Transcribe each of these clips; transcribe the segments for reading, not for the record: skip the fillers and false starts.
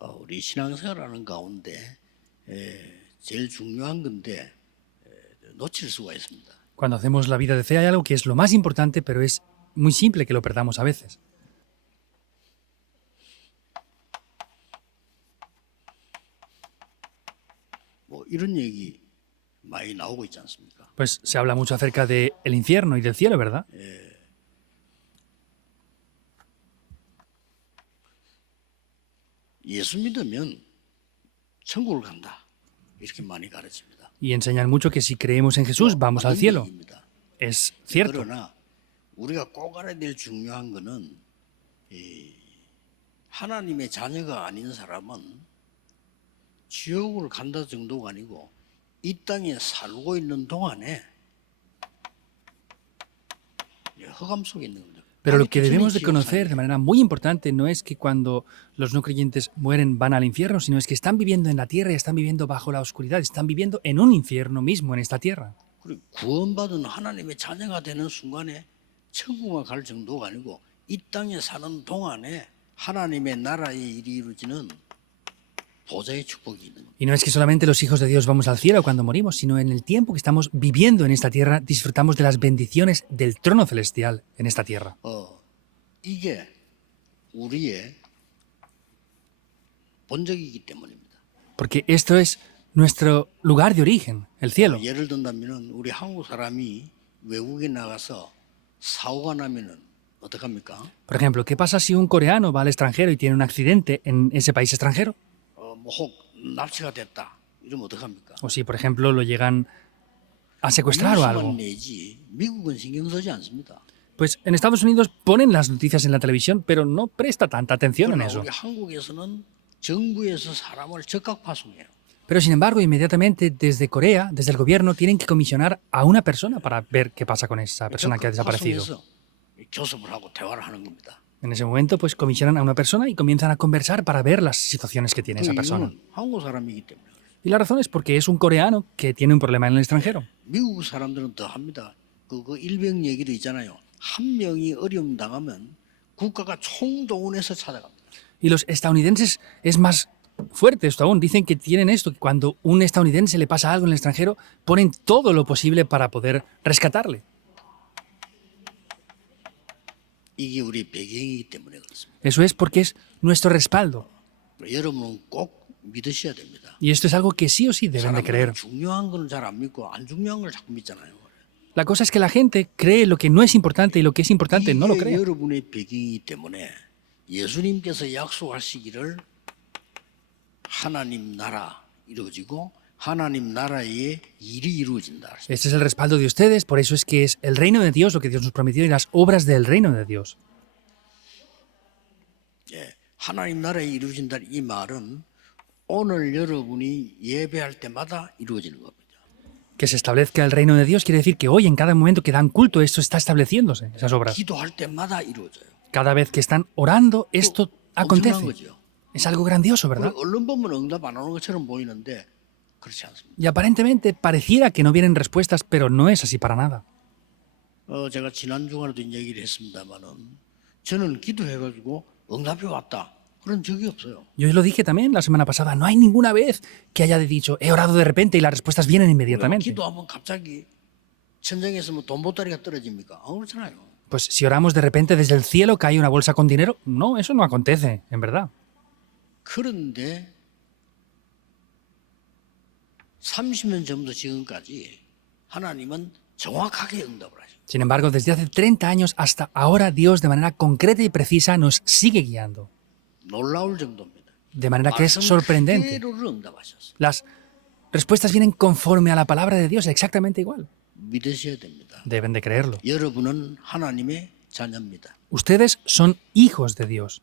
우리 신앙생활하는 가운데 제일 중요한 건데 놓칠 수가 있습니다. Cuando hacemos la vida de fe hay algo que es lo más importante, pero es muy simple que lo perdamos a veces. 뭐 이런 얘기 많이 나오고 있지 않습니까? Pues se habla mucho acerca del infierno y del cielo, ¿verdad? 예수 믿으면 천국을 간다. 이렇게 많이 가르칩니다. Y enseñan mucho que si creemos en Jesús vamos al 맞는 cielo. 얘기입니다. Es cierto. 그러나 우리가 꼭 알아야 될 중요한 거는 하나님의 자녀가 아닌 사람은 지옥을 간다 정도가 아니고 이 땅에 살고 있는 동안에 흑암 속에 있는 겁니다. Pero lo que debemos de conocer de manera muy importante no es que cuando los no creyentes mueren van al infierno, sino es que están viviendo en la tierra y están viviendo bajo la oscuridad, están viviendo en un infierno mismo en esta tierra. 그리고 구원받은 하나님의 자녀가 되는 순간에 천국에 갈 정도가 아니고 이 땅에 사는 동안에 하나님의 나라의 일이 이루어지는 보좌의 축복이 있는 겁니다. Y no es que solamente los hijos de Dios vamos al cielo cuando morimos, sino en el tiempo que estamos viviendo en esta tierra disfrutamos de las bendiciones del trono celestial en esta tierra. 이게 우리의 본적이기 때문입니다. Porque esto es nuestro lugar de origen, el cielo. 예를 든다면은 우리 한국 사람이 외국에 나가서 사고가 나면은 어떡합니까? Por ejemplo, ¿qué pasa si un coreano va al extranjero y tiene un accidente en ese país extranjero? 혹 납치가 됐다. 이러면 어떡합니까? O si, por ejemplo, lo llegan a secuestrar o algo. 뉴스만 내지 미국은 신경 쓰지 않습니다. Pues en Estados Unidos ponen las noticias en la televisión, pero no presta tanta atención en 그러나 eso. 우리 한국에서는 정부에서 사람을 적각 파송해요. Pero sin embargo, inmediatamente desde Corea, desde el gobierno, tienen que comisionar a una persona para ver qué pasa con esa persona que ha desaparecido. 파송해서 교섭을 하고 대화를 하는 겁니다. En ese momento, pues comisionan a una persona y comienzan a conversar para ver las situaciones que tiene esa persona. 이유는 한국 사람이기 때문에. Y la razón es porque es un coreano que tiene un problema en el extranjero. 미국 사람들은 더 합니다. 그 일병 얘기도 있잖아요. 한 명이 어려움 당하면 국가가 총동원해서 찾아갑니다. Y los estadounidenses es más fuerte esto aún. Dicen que tienen esto, que cuando un estadounidense le pasa algo en el extranjero, ponen todo lo posible para poder rescatarle. 이게 우리 배경이기 때문에 그렇습니다. Eso es porque es nuestro respaldo. 여러분은 꼭 믿으셔야 됩니다. Y esto es algo que sí o sí deben de creer. 사람은 중요한 건 잘 안 믿고 안 중요한 걸 자꾸 믿잖아요. La cosa es que la gente cree lo que no es importante y lo que es importante no lo 이게 cree. 여러분의 배경이기 때문에 예수님께서 약속하시기를 하나님 나라 이루어지고 하나님 나라의 일이 이루어진다. Este es el respaldo de ustedes, por eso es que es el reino de Dios lo que Dios nos prometió y las obras del reino de Dios. 하나님 나라에 이루어진다 이 말은 오늘 여러분이 예배할 때마다 이루어지는 겁니다. Que se establezca el reino de Dios quiere decir que hoy, en cada momento que dan culto, esto está estableciéndose, esas obras. 기도할 때마다 이루어져요. Cada vez que están orando, esto 엄청난 acontece. 거죠. Es algo grandioso, ¿verdad? 언론 보면 응답 안 오는 것처럼 보이는데 그렇지 않습니다. Y aparentemente pareciera que no vienen respuestas, pero no es así para nada. 제가 지난 주간에도 얘기를 했습니다만은 저는 기도해가지고 응답이 왔다 그런 적이 없어요. Yo os lo dije también la semana pasada, no hay ninguna vez que haya dicho, he orado de repente y las respuestas vienen inmediatamente. 기도하면 갑자기 천장에서 뭐 돈 보따리가 떨어집니까? 그렇잖아요. Pues si oramos de repente desde el cielo cae una bolsa con dinero, no, eso no acontece, en verdad. 그런데 30년 전부터 지금까지 하나님은 정확하게 응답을 하죠. Sin embargo, desde hace 30 años hasta ahora, Dios de manera concreta y precisa nos sigue guiando. 놀라울 정도입니다. De manera que es sorprendente. 그대로를 응답하셨어요. Las respuestas vienen conforme a la palabra de Dios, exactamente igual. 믿으셔야 됩니다. Deben de creerlo. 여러분은 하나님의 자녀입니다. Ustedes son hijos de Dios.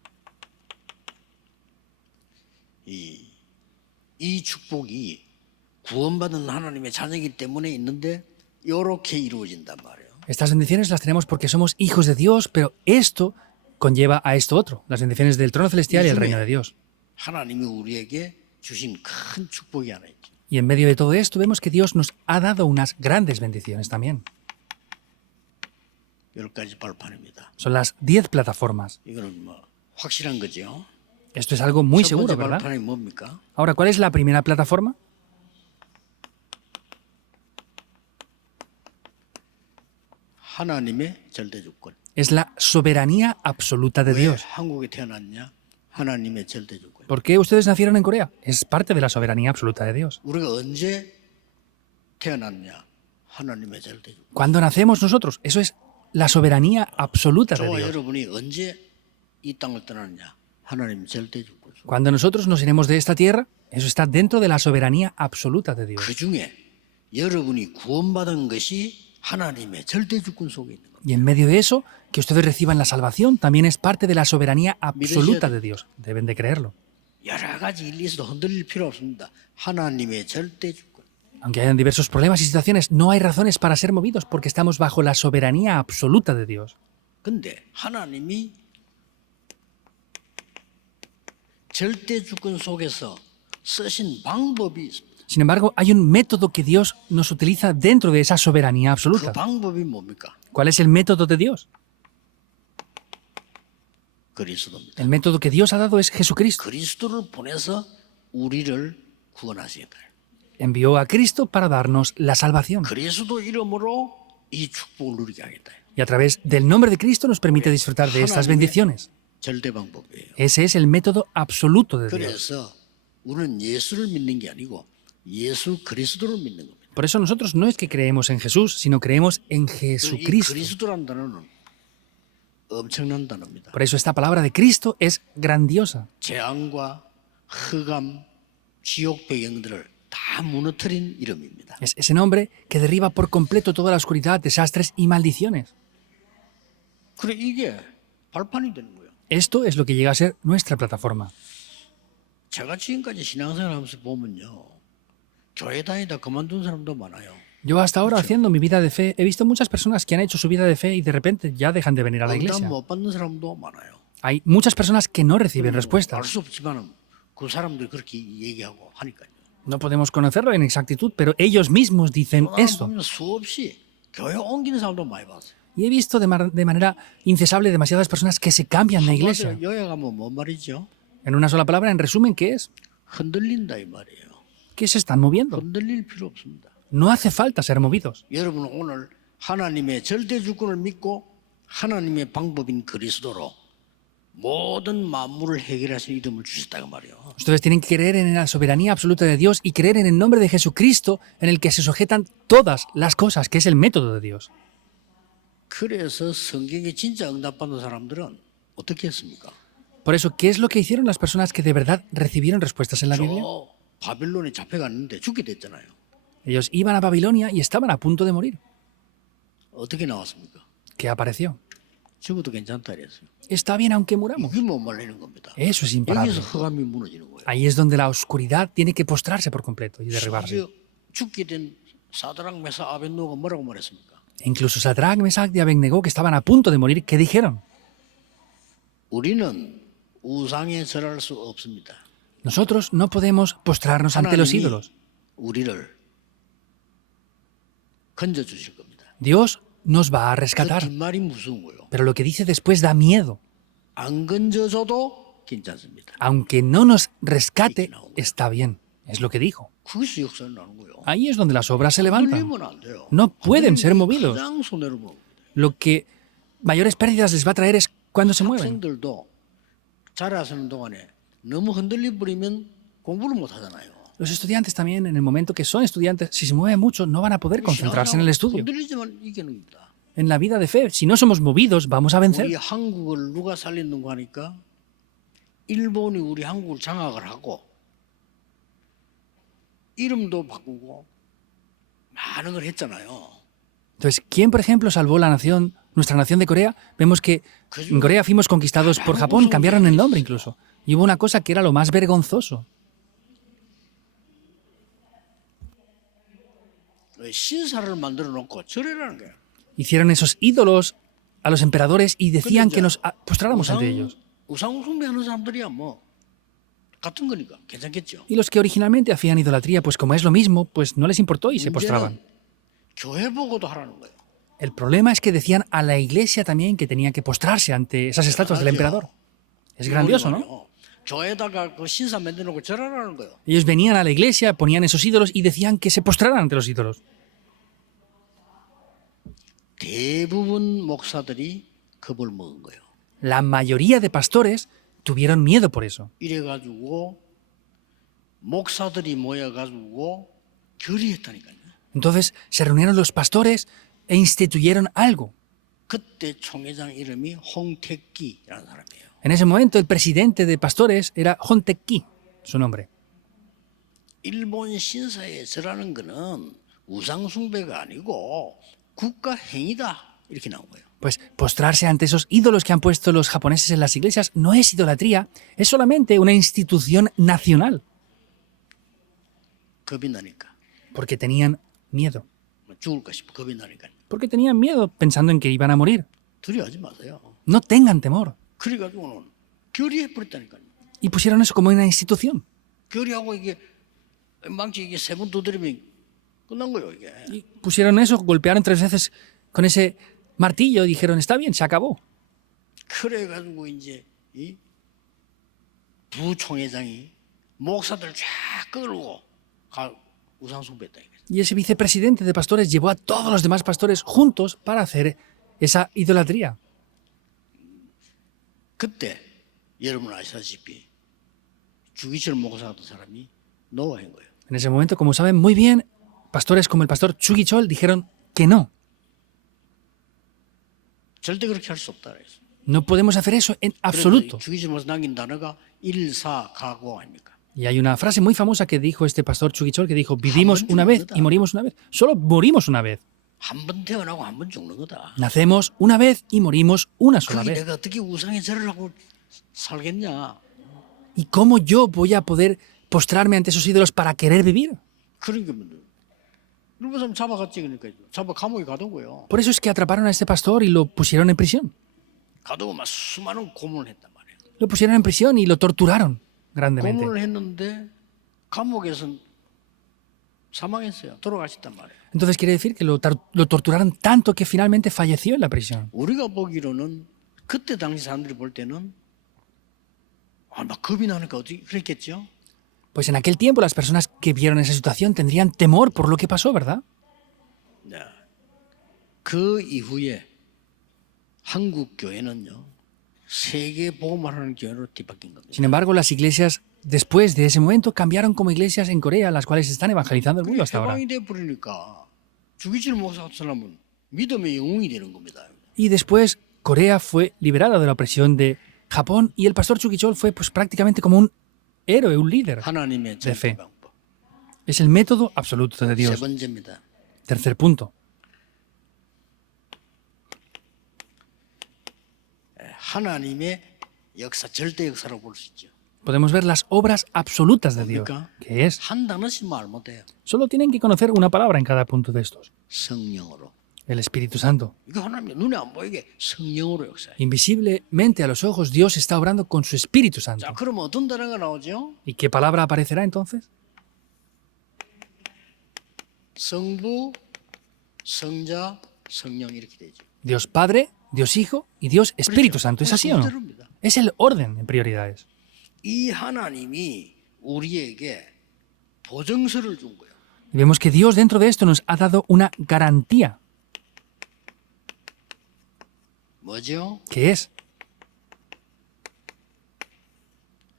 이 축복이 구원받은 하나님의 자녀이기 때문에 있는데 이렇게 이루어진단 말이에요. Estas bendiciones las tenemos porque somos hijos de Dios, pero esto conlleva a esto otro, las bendiciones del trono celestial y el reino de Dios. 하나님이 우리에게 주신 큰 축복이 하나 있죠. Y en medio de todo esto vemos que Dios nos ha dado unas grandes bendiciones también. 10가지 발판입니다. Son las 10 plataformas. 이거는 뭐 확실한 거죠. Esto es algo muy 첫 seguro, 번째 ¿verdad? 발판이 뭡니까? Ahora, ¿cuál es la primera plataforma? 하나님의 절대 주권. Es la soberanía absoluta de 왜 Dios. 한국에 태어났냐? 하나님의 절대 주권. ¿Por qué ustedes nacieron en Corea? Es parte de la soberanía absoluta de Dios. 우리가 언제 태어났냐? 하나님의 절대 주권. ¿Cuándo nacemos nosotros? Eso es la soberanía absoluta de 저와 Dios. 여러분이 언제 이 땅을 떠나느냐? 하나님 절대 주권. Cuando nosotros nos iremos de esta tierra, eso está dentro de la soberanía absoluta de Dios. 그 중에 여러분이 구원받은 것이 하나님의 절대 주권 속에 있는 겁니다. Y en medio de eso, que ustedes reciban la salvación también es parte de la soberanía absoluta de Dios. Deben de creerlo. 여러 가지 일이 있어도 흔들릴 필요 없습니다. 하나님의 절대 주권. Aunque hayan diversos problemas y situaciones, no hay razones para ser movidos porque estamos bajo la soberanía absoluta de Dios. 근데 하나님이 절대 주권 속에서 쓰신 방법이 있습니다. Sin embargo, hay un método que Dios nos utiliza dentro de esa soberanía 그 absoluta. 방법이 뭡니까? ¿Cuál es el método de Dios? 그리스도입니다. El método que Dios ha dado es Jesucristo. 그리스도를 보내서 우리를 구원하시겠다. Envió a Cristo para darnos la salvación. 그리스도 이름으로 이 축복을 누리게 하겠다. Y a través del nombre de Cristo nos permite disfrutar de estas bendiciones. 절대 방법이에요. Ese es el método absoluto de Dios. 그래서 우리는 예수를 믿는 게 아니고 예수 그리스도를 믿는 겁니다. Por eso nosotros no es que creemos en Jesús, sino creemos en 이 Jesucristo. 그리스도라는 단어는 엄청난 단어입니다. Por eso esta palabra de Cristo es grandiosa. 재앙과 흑암, 지옥 배경들을 다 무너뜨린 이름입니다. Es ese nombre que derriba por completo toda la oscuridad, desastres y maldiciones. 그래 이게 발판이 되는 거예요. Esto es lo que llega a ser nuestra plataforma. 제가 지금까지 신앙생활하면서 보면요, 교회 다니다 그만둔 사람도 많아요. Yo hasta ahora, haciendo mi vida de fe, he visto muchas personas que han hecho su vida de fe y de repente ya dejan de venir a la 응답 iglesia. 못 받는 사람도 많아요. Hay muchas personas que no reciben 알 respuestas. 수 없지만은 그 사람들이 그렇게 얘기하고 하니까요. No podemos conocerlo en exactitud, pero ellos mismos dicen 나는 esto. 보면 수없이 교회 옮기는 사람도 많이 봤어요. Y he visto de manera incesable demasiadas personas que se cambian de iglesia. 한마디로 요약하면 뭔 말이죠? En una sola palabra, en resumen, ¿qué es? 흔들린다 이 말이에요. Que se están moviendo. 흔들릴 필요 없습니다. No hace falta ser movidos. 여러분은 오늘 하나님의 절대 주권을 믿고 하나님의 방법인 그리스도로 모든 만물을 해결하신 이름을 주셨다고 말이에요. Ustedes tienen que creer en la soberanía absoluta de Dios y creer en el nombre de Jesucristo en el que se sujetan todas las cosas, que es el método de Dios. 그래서 성경에 진짜 응답받는 사람들은 어떻게 했습니까? Por eso, ¿qué es lo que hicieron las personas que de verdad recibieron respuestas en la Biblia? 저 바빌론에 잡혀갔는데 죽게 됐잖아요. Ellos iban a Babilonia y estaban a punto de morir. 어떻게 나왔습니까? ¿Qué apareció? 죽어도 괜찮다 이랬어요. Está bien aunque muramos. 이게 못 말리는 겁니다. Eso es imparable. 여기서 흑암이 무너지는 거예요. Ahí es donde la oscuridad tiene que postrarse por completo y derribarse. 심지어 죽게 된 사드락 메사 아벤노가 뭐라고 말했습니까? E incluso Sadrach, Mesach y Abednego, que estaban a punto de morir, ¿qué dijeron? 우리는 우상에 절할 수 없습니다. Nosotros no podemos postrarnos ante los 하나님이 ídolos. 우리를 건져 주실 겁니다. Dios nos va a 그 rescatar. 뒷말이 무서운 거예요. Pero lo que dice después da miedo. 안 건져줘도 괜찮습니다. Aunque no nos rescate, está bien. Es lo que dijo. 그것이 역사를 나는 거예요. Ahí es donde las obras se levantan. 흔들리면 안 돼요. No pueden ser 흔들리면 movidos. 가장 손해를 보는 거예요. Lo que mayores pérdidas les va a traer es cuando se mueven. 학생들도 자라서는 동안에 너무 흔들려 버리면 공부를 못 하잖아요. Los estudiantes también, en el momento que son estudiantes, si se mueven mucho, no van a poder concentrarse en el estudio. 흔들리지만 이기는 겁니다. En la vida de fe, si no somos movidos, vamos a 우리 vencer. 한국을 누가 살렸는가 하니까 일본이 우리 한국을 장악을 하고 이름도 바꾸고 많은 걸 했잖아요. Entonces, ¿quién, por ejemplo, salvó la nación, nuestra nación de Corea? Vemos que en Corea fuimos conquistados por Japón, cambiaron el nombre incluso. Y hubo una cosa que era lo más vergonzoso. 신사를 만들어 놓고 절해라는 거예요. Hicieron esos ídolos a los emperadores y decían que nos postráramos ante ellos. 우상 숭배하는 사람들이야 뭐 같은 거니까 괜찮겠죠. Y los que originalmente hacían idolatría, pues como es lo mismo, pues no les importó y se postraban. 교회 보고도 하라는 거예요. El problema es que decían a la iglesia también que tenía que postrarse ante esas estatuas del emperador. Es grandioso, ¿no? 교회에다가 그 신사 만들어놓고 절하라는 거예요. Ellos venían a la iglesia, ponían esos ídolos y decían que se postraran ante los ídolos. 대부분 목사들이 겁을 먹은 거예요. La mayoría de pastores tuvieron miedo por eso. 이래가지고 목사들이 모여가지고 결의했다니까요. Entonces se reunieron los pastores e instituyeron algo. 그때 총회장 이름이 홍택기라는 사람이에요. En ese momento el presidente de pastores era Hontekki, su nombre. 일본 신사에 절하는 거는 우상 숭배가 아니고 국가 행위다 이렇게 나온 거예요. Pues postrarse ante esos ídolos que han puesto los japoneses en las iglesias no es idolatría, es solamente una institución nacional, 겁이 나니까 porque tenían miedo. 죽을까 싶어 겁이 나니까 Porque tenían miedo pensando en que iban a morir. 두려워하지 마세요. No tengan temor. 그래가지고는 결의해 버렸다니까요. Y pusieron eso como una institución. 결의하고 이게 망치 이게 세 번 두드리면 끝난 거예요 이게. Y pusieron eso, golpearon 3 veces con ese martillo y dijeron, está bien, se acabó. 그래가지고 이제 이 부총회장이 목사들 쫙 끌고 우상 숭배했다 이거죠. Y ese vicepresidente de pastores llevó a todos los demás pastores juntos para hacer esa idolatría. 그때 여러분 아시다시피 주기철 목사 같은 사람이 노한 거예요. En ese momento, como saben muy bien, pastores como el pastor Chugi Chol dijeron que no. 절대 그렇게 할 수 없다 그랬어요. No podemos hacer eso en absoluto. 주기철 목사 남긴 단어가 일사가고 아닙니까? Y hay una frase muy famosa que dijo este pastor Chugi Chol que dijo, vivimos una vez y morimos una vez. Solo morimos una vez. 한 번 태어나고 한 번 죽는 거다. Nacemos una vez y morimos una sola 그게 vez. 내가 어떻게 우상에 절을 하고 살겠냐? ¿Y cómo yo voy a poder postrarme ante esos ídolos para querer vivir? 그런 게 일본 사람 잡아갔지 그러니까 잡아 감옥에 가둔 거예요. Por eso es que atraparon a este pastor y lo pusieron en prisión. 가두고 막 수많은 고문을 했단 말이에요. Lo pusieron en prisión y lo torturaron grandemente. 고문을 했는데 감옥에서 사망했어요. 돌아가셨단 말이에요. Entonces quiere decir que lo torturaron tanto que finalmente falleció en la prisión. 우리가 보기로는 그때 당시 사람들이 볼 때는 막 겁이 나니까 어떻게 그랬겠죠? Pues en aquel tiempo las personas que vieron esa situación tendrían temor por lo que pasó, ¿verdad? 네. 그 이후에 한국 교회는요 세계 복음을 하는 교회로 뒤바뀐 겁니다. Sin embargo, las iglesias después de ese momento cambiaron como iglesias en Corea, las cuales están evangelizando el mundo hasta ahora. 해방이 돼 버리니까 주기철 목사 같은 사람은 믿음의 영웅이 되는 겁니다. Y después Corea fue liberada de la opresión de Japón y el pastor Chugi Chol fue pues prácticamente como un héroe, un líder. 하나님의 de fe. 절대 방법. Es el método absoluto de 세 Dios. 번째입니다. Tercer punto. 하나님의 역사, 절대 역사라고 볼 수 있죠. Podemos ver las obras absolutas de Dios, 뭡니까? que es, 한 단어씩 말 못해요. solo tienen que conocer una palabra en cada punto de estos. 성령으로. El Espíritu Santo. 이거 하나님 눈에 안 보이게 성령으로 역사해. Invisiblemente a los ojos, Dios está obrando con su Espíritu Santo. 자, 그럼 어떤 단어가 나오죠? ¿Y qué palabra aparecerá entonces? 성부, 성자, 성령 이렇게 되죠. Dios Padre, Dios Hijo y Dios Espíritu Santo. ¿Es así o no? 순서대로입니다. Es el orden en prioridades. 이 하나님이 우리에게 보증서를 준 거예요. Y vemos que Dios dentro de esto nos ha dado una garantía, 뭐죠? que es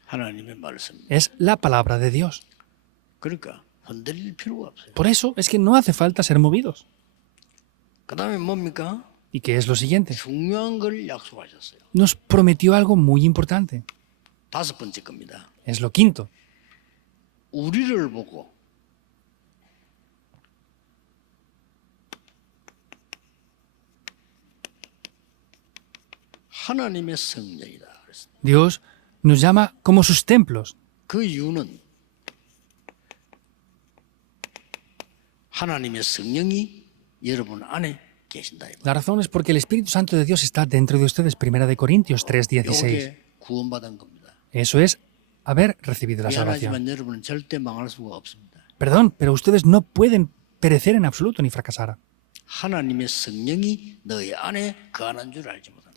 하나님의 말씀입니다. es la palabra de Dios. 그러니까 흔들릴 필요가 없어요. Por eso es que no hace falta ser movidos. 그 다음에 뭡니까? ¿Y qué es lo siguiente? 중요한 걸 약속하셨어요. Nos prometió algo muy importante. 다섯 번째 겁니다. Es lo quinto. 우리를 보고 하나님의 성전이다 그랬습니다. Dios nos llama como sus templos. 그 이유는 하나님의 성령이 여러분 안에 계신다. La razón es porque el Espíritu Santo de Dios está dentro de ustedes. 1 de Corintios 3:16. 이게 구원받은 겁니다. Eso es haber recibido la salvación. 미안하지만 여러분은 절대 망할 수가 없습니다. Perdón, pero ustedes no pueden perecer en absoluto ni fracasar. 하나님의 성령이 너희 안에 거하는 줄 알지 못합니다.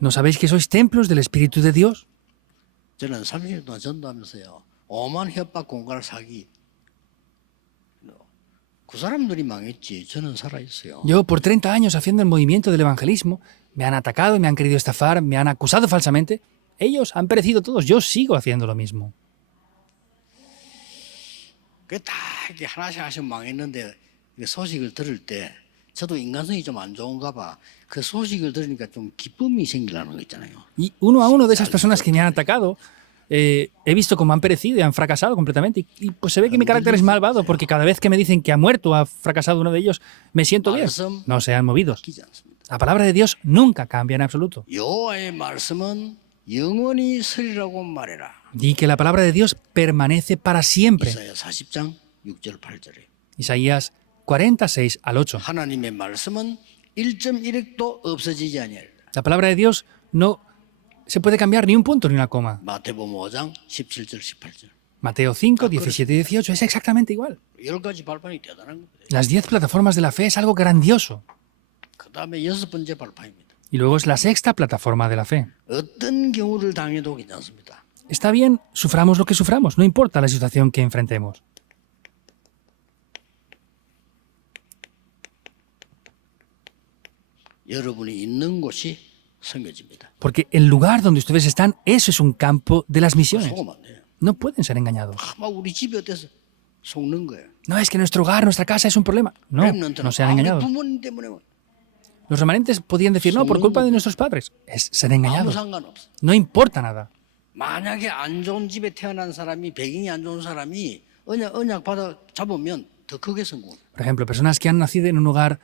¿No sabéis que sois templos del Espíritu de Dios? 저는 30년 동안 전도하면서요. 오만 협박 공갈 사기. 그 사람들이 망했지. 저는 살아있어요. Yo, por 30 años haciendo el movimiento del evangelismo, me han atacado, me han querido estafar, me han acusado falsamente. Ellos han perecido todos, yo sigo haciendo lo mismo. 그다 이렇게 하나씩 망했는데 그 소식을 들을 때 저도 인간성이 좀 안 좋은가 봐. 그 소식을 들으니까 좀 기쁨이 생기려는 거 있잖아요. Y uno a uno de esas personas que me han atacado, he visto cómo han perecido y han fracasado completamente. Y pues se ve que mi carácter es malvado, porque cada vez que me dicen que ha muerto, ha fracasado uno de ellos, me siento bien. No sean movidos. 바뀌지 않습니다. La palabra de Dios nunca cambia en absoluto. 여호와의 말씀은 영원히 서리라고 말해라. Di que la palabra de Dios permanece para siempre. 이사야 40장 6절 8절에. Isaías 46 al 8. 하나님의 말씀은 1.1획도 없어지지 아니하리라. La palabra de Dios no se puede cambiar ni un punto ni una coma. 마태복음 5장 17절 18절. Mateo 5, 17 y 18 es exactamente igual. 10가지 발판이 대단한 겁니다. Las 10 plataformas de la fe es algo grandioso. 그다음에 6번째 발판입니다. Y luego es la sexta plataforma de la fe. 어떤 경우를 당해도 괜찮습니다. Está bien, suframos lo que suframos, no importa la situación que enfrentemos. 여러분이 있는 곳이 성교지입니다. Porque el lugar donde ustedes están, eso es un campo de las misiones. 속으면 안 돼요. No pueden ser engañados. 막 우리 집이 어때서 속는 거예요. No es que nuestro hogar, nuestra casa es un problema. No, 렘넌트는 no sean 아무리 engañados. 부모님 때문에 Los remanentes podían decir, no, por culpa de nuestros padres. Es ser 아무 engañados. 상관없어. No importa nada. 만약에 안 좋은 집에 태어난 사람이 배경이 안 좋은 사람이 언약 받아 잡으면 더 크게 성공해요. Por ejemplo, personas que han nacido en un hogar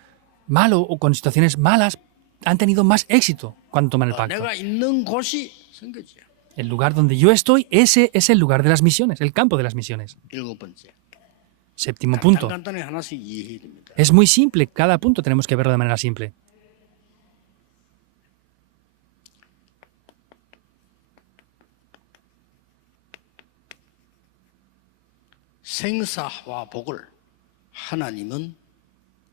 malo o con situaciones malas han tenido más éxito cuando toman el pacto. 내가 있는 곳이 성교지야. El lugar donde yo estoy, ese es el lugar de las misiones, el campo de las misiones. 7번째. Séptimo punto. 간단히 하나씩 이해해야 됩니다. Es muy simple, cada punto tenemos que verlo de manera simple. 생사와 복을 하나님은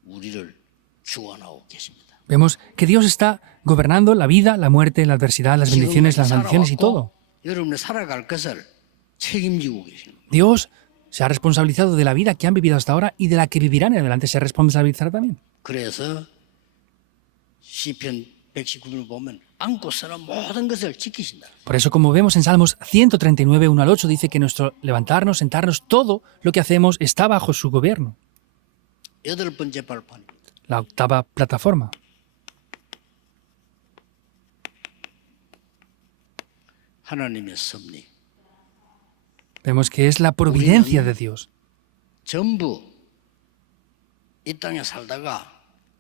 우리를 주관하고 계십니다. Vemos que Dios está gobernando la vida, la muerte, la adversidad, las bendiciones, las 지금까지 maldiciones y 살아왔고 todo. 여러분이 살아갈 것을 책임지고 계십니다. Dios se ha responsabilizado de la vida que han vivido hasta ahora y de la que vivirán en adelante se responsabilizará también. 그래서 시편 119편을 보면 안고 쓰는 모든 것을 지키신다. Por eso, como vemos en Salmos 139, 1 al 8, dice que nuestro levantarnos, sentarnos, todo lo que hacemos está bajo su gobierno. 8번째 발판입니다. La octava plataforma. 하나님의 섭리. Vemos que es la providencia de Dios. 전부 이 땅에 살다가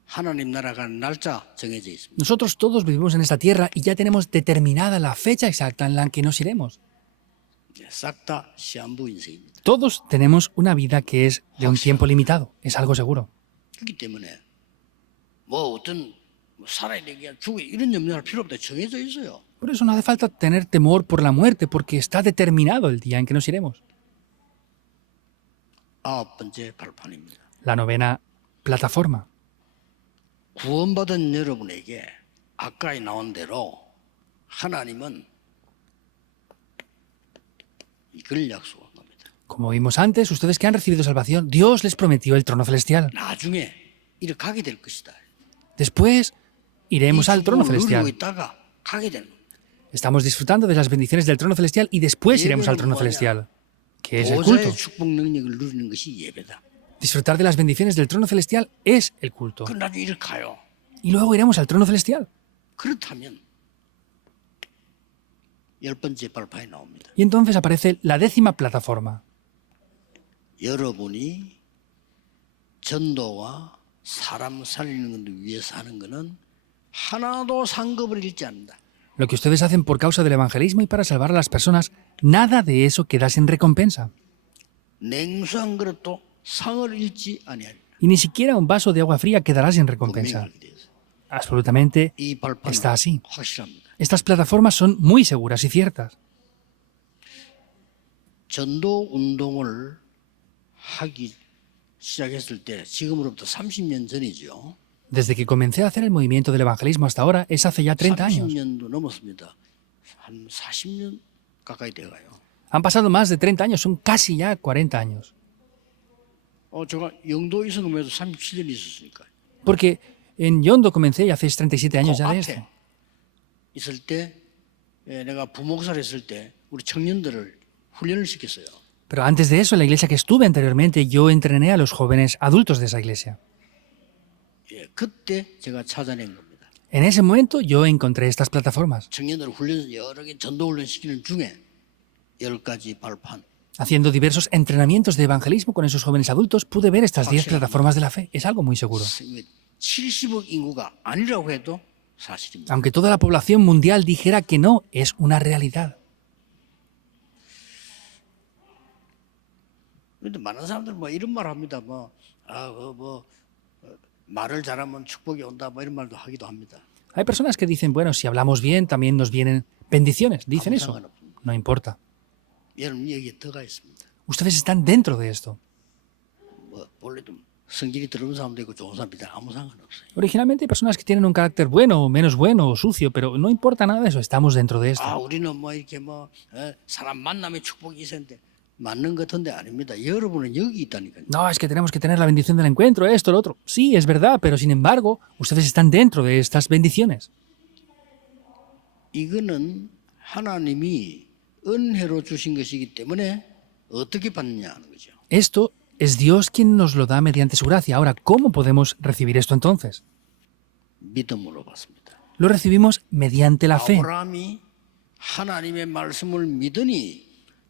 하나님 나라 가는 날짜 정해져 있습니다. Nosotros todos vivimos en esta tierra y ya tenemos determinada la fecha exacta en la que nos iremos. 싹 다 시한부 인생입니다. Todos tenemos una vida que es de un tiempo limitado, es algo seguro. 그렇기 때문에 뭐 어떤 살아야 되게 죽어 이런 염려할 필요 없다. 정해져 있어요. Por eso no hace falta tener temor por la muerte, porque está determinado el día en que nos iremos. 9번째 발판입니다. La novena plataforma. 구원받은 여러분에게 아까 나온 대로 하나님은 이걸 약속한 겁니다. Como vimos antes, ustedes que han recibido salvación, Dios les prometió el trono celestial. 나중에 이렇게 가게 될 것이다. Después iremos al trono 이 축복을 누리고 celestial. 있다가 가게 되는 겁니다. Estamos disfrutando de las bendiciones del trono celestial y después iremos al trono celestial, que es el culto. 보좌의 축복 능력을 누리는 것이 예배다. Disfrutar de las bendiciones del trono celestial es el culto. 그 나중에 이렇게 가요. Y luego iremos al trono celestial. 그렇다면 10번째 발판이 나옵니다. Y entonces aparece la décima plataforma. 여러분이 전도와 사람 살리는 것 위해서 하는 것은 하나도 상급을 잃지 않는다. Lo que ustedes hacen por causa del evangelismo y para salvar a las personas, nada de eso queda sin recompensa. 냉수 한 그릇도 상을 잃지 아니하리라. Y ni siquiera un vaso de agua fría quedará sin recompensa. 분명히 그렇게 돼 있어요. Absolutamente 이 발판은 está así. 확실합니다. Estas plataformas son muy seguras y ciertas. 전도 운동을 하기 시작했을 때 지금으로부터 30년 전이죠. Desde que comencé a hacer el movimiento del evangelismo hasta ahora es hace ya 30 años. 30년도 넘었습니다. 한 40년 가까이 돼가요. Han pasado más de 30 años, son casi ya 40 años. 제가 영도에 있은 것만 해도 37년 있었으니까. Porque en Yondo comencé y hace 37 años ya de esto. 앞에 있을 때 내가 부목사를 했을 때 우리 청년들을 훈련을 시켰어요. Pero antes de eso, en la iglesia que estuve anteriormente, yo entrené a los jóvenes adultos de esa iglesia. 그때 제가 찾아낸 겁니다. En ese momento yo encontré estas plataformas. 청년들을 훈련 여러 개 전도 훈련 시키는 중에 10가지 발판. Haciendo diversos entrenamientos de evangelismo con esos jóvenes adultos, pude ver estas 10 plataformas de la fe. Es algo muy seguro. 70억 인구가 아니라고 해도 사실입니다. Aunque toda la población mundial dijera que no, es una realidad. 그런데 많은 사람들 뭐 이런 말 합니다. 말을 잘하면 축복이 온다. 뭐 이런 말도 하기도 합니다. Hay personas que dicen, bueno, si hablamos bien, también nos vienen bendiciones. Dicen eso. No importa. 여러분 여기에 들어가 있습니다. Ustedes están dentro de esto. 원래도 성질이 더러운 사람도 있고 좋은 사람도 있다. 아무 상관없어요. Originalmente hay personas que tienen un carácter bueno o menos bueno o sucio, pero no importa nada de eso. Estamos dentro de esto. 우리는 이렇게 사람 만남에 축복이 있었는데 맞는 것 같은데 아닙니다. 여러분은 여기 있다니까요. No, es que tenemos que tener la bendición del encuentro, esto, lo otro. Sí, es verdad, pero sin embargo, ustedes están dentro de estas bendiciones. 이거는 하나님이 은혜로 주신 것이기 때문에 어떻게 받느냐 하는 거죠. Esto es Dios quien nos lo da mediante su gracia. Ahora, ¿cómo podemos recibir esto entonces? 믿음으로 받습니다. Lo recibimos mediante la fe. 아브라함이 하나님의 말씀을 믿으니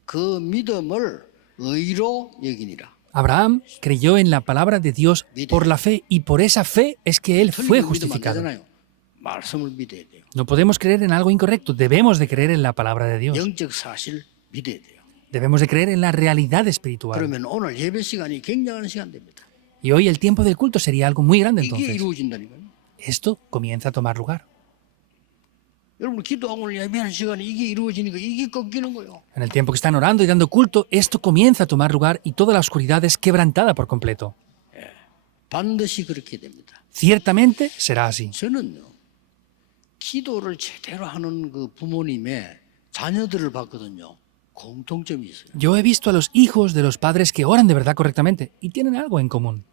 그 믿음을 의로 여기니라. Abraham creyó en la palabra de Dios por la fe y por esa fe es que él fue justificado. 말씀을 믿어야 돼요. No podemos creer en algo incorrecto, debemos de creer en la palabra de Dios. 영적 사실 믿어야 돼요. Debemos de creer en la realidad espiritual. 그러면 오늘 예배 시간이 굉장한 시간 됩니다. Y hoy el tiempo del culto sería algo muy grande 이게 entonces. 이루어진다니까요. Esto comienza a tomar lugar. 여러분 기도하고 예배하는 시간에 이게 이루어지니까 이게 꺾이는 거예요. En el tiempo que están orando y dando culto, esto comienza a tomar lugar y toda la oscuridad es quebrantada por completo. 반드시 그렇게 됩니다. Ciertamente será así. 저는요. 기도를 제대로 하는 그 부모님의 자녀들을 봤거든요. 공통점이 있어요. Yo he visto a los hijos de los padres que oran de verdad correctamente y tienen algo en común.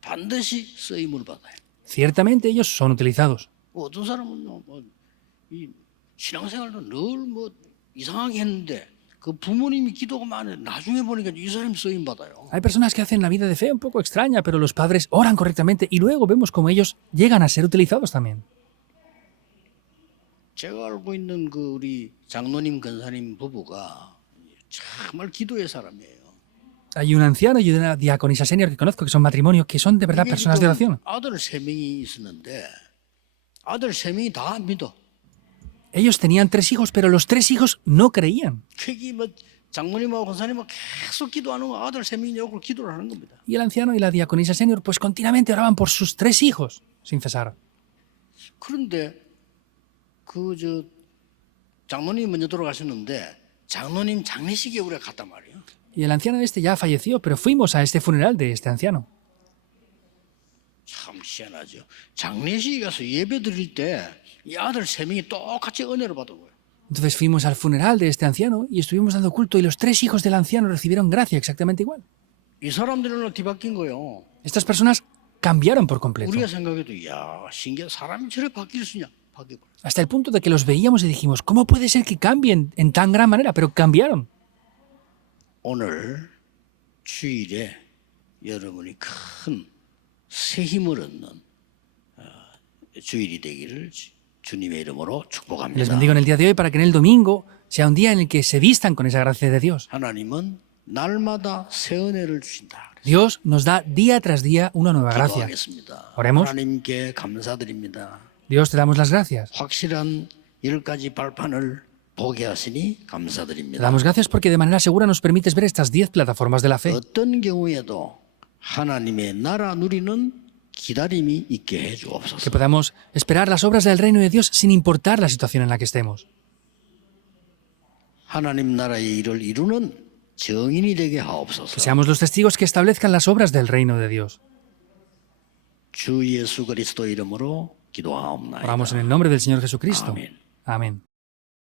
반드시 쓰임을 받아요. Ciertamente ellos son utilizados. 어떤 사람은요, 이 신앙생활도 늘 이상하게 했는데 그 부모님이 기도가 많아요. 나중에 보니까 이 사람이 쓰임 받아요. Hay personas que hacen la vida de fe un poco extraña, pero los padres oran correctamente y luego vemos cómo ellos llegan a ser utilizados también. 제가 알고 있는 그 우리 장로님 권사님 부부가 정말 기도의 사람이에요. Hay un anciano y una diaconisa senior que conozco que son matrimonio que son de verdad personas de oración. 아들 3명이 있었는데 아들 3명이 다 안 믿어. Ellos tenían 3 hijos, pero los 3 hijos no creían. 그게 장모님하고 권사님하고 계속 기도하는 거 아들 3명이 욕을 기도를 하는 겁니다. Y el anciano y la diaconisa senior pues continuamente oraban por sus 3 hijos, sin cesar. 그런데 장모님이 먼저 돌아가셨는데 장로님 장례식에 우리가 갔단 말이에요. Y el anciano este ya falleció, pero fuimos a este funeral de este anciano. 참 희한하죠. 장례식에 가서 예배 드릴 때 이 아들 3명이 똑같이 은혜를 받은 거예요. Entonces fuimos al funeral de este anciano y estuvimos dando culto y los 3 hijos del anciano recibieron gracia exactamente igual. 이 사람들은 뒤바뀐 거예요. Estas personas cambiaron por completo. 우리가 생각해도 야 신기해 사람이 저래 바뀔 수 있냐 바뀌고. Hasta el punto de que los veíamos y dijimos, ¿cómo puede ser que cambien en tan gran manera? Pero cambiaron. 오늘 주일에 여러분이 큰 새 힘을 얻는 주일이 되기를 주님의 이름으로 축복합니다. Les bendigo en el día de hoy para que en el domingo sea un día en el que se vistan con esa gracia de Dios. 하나님은 날마다 새 은혜를 주신다. Dios nos da día tras día una nueva gracia. 기도하겠습니다. Oremos. 하나님께 감사드립니다. Dios, te damos las gracias. 확실한 10가지 발판을 보게 하시니 Te 감사드립니다. damos gracias porque de manera segura nos permites ver estas 10 plataformas de la fe. 어떤 경우에도 하나님의 나라 누리는 기다림이 있게 해 Que 주옵소서. podamos esperar las obras del reino de Dios sin importar la situación en la que estemos. 하나님 나라의 일을 이루는 정인이 되게 Que 하옵소서. seamos los testigos que establezcan las obras del reino de Dios. 주 예수 그리스도 이름으로 기도하옵나이다. Oramos en el nombre del Señor Jesucristo. Amén. Amén.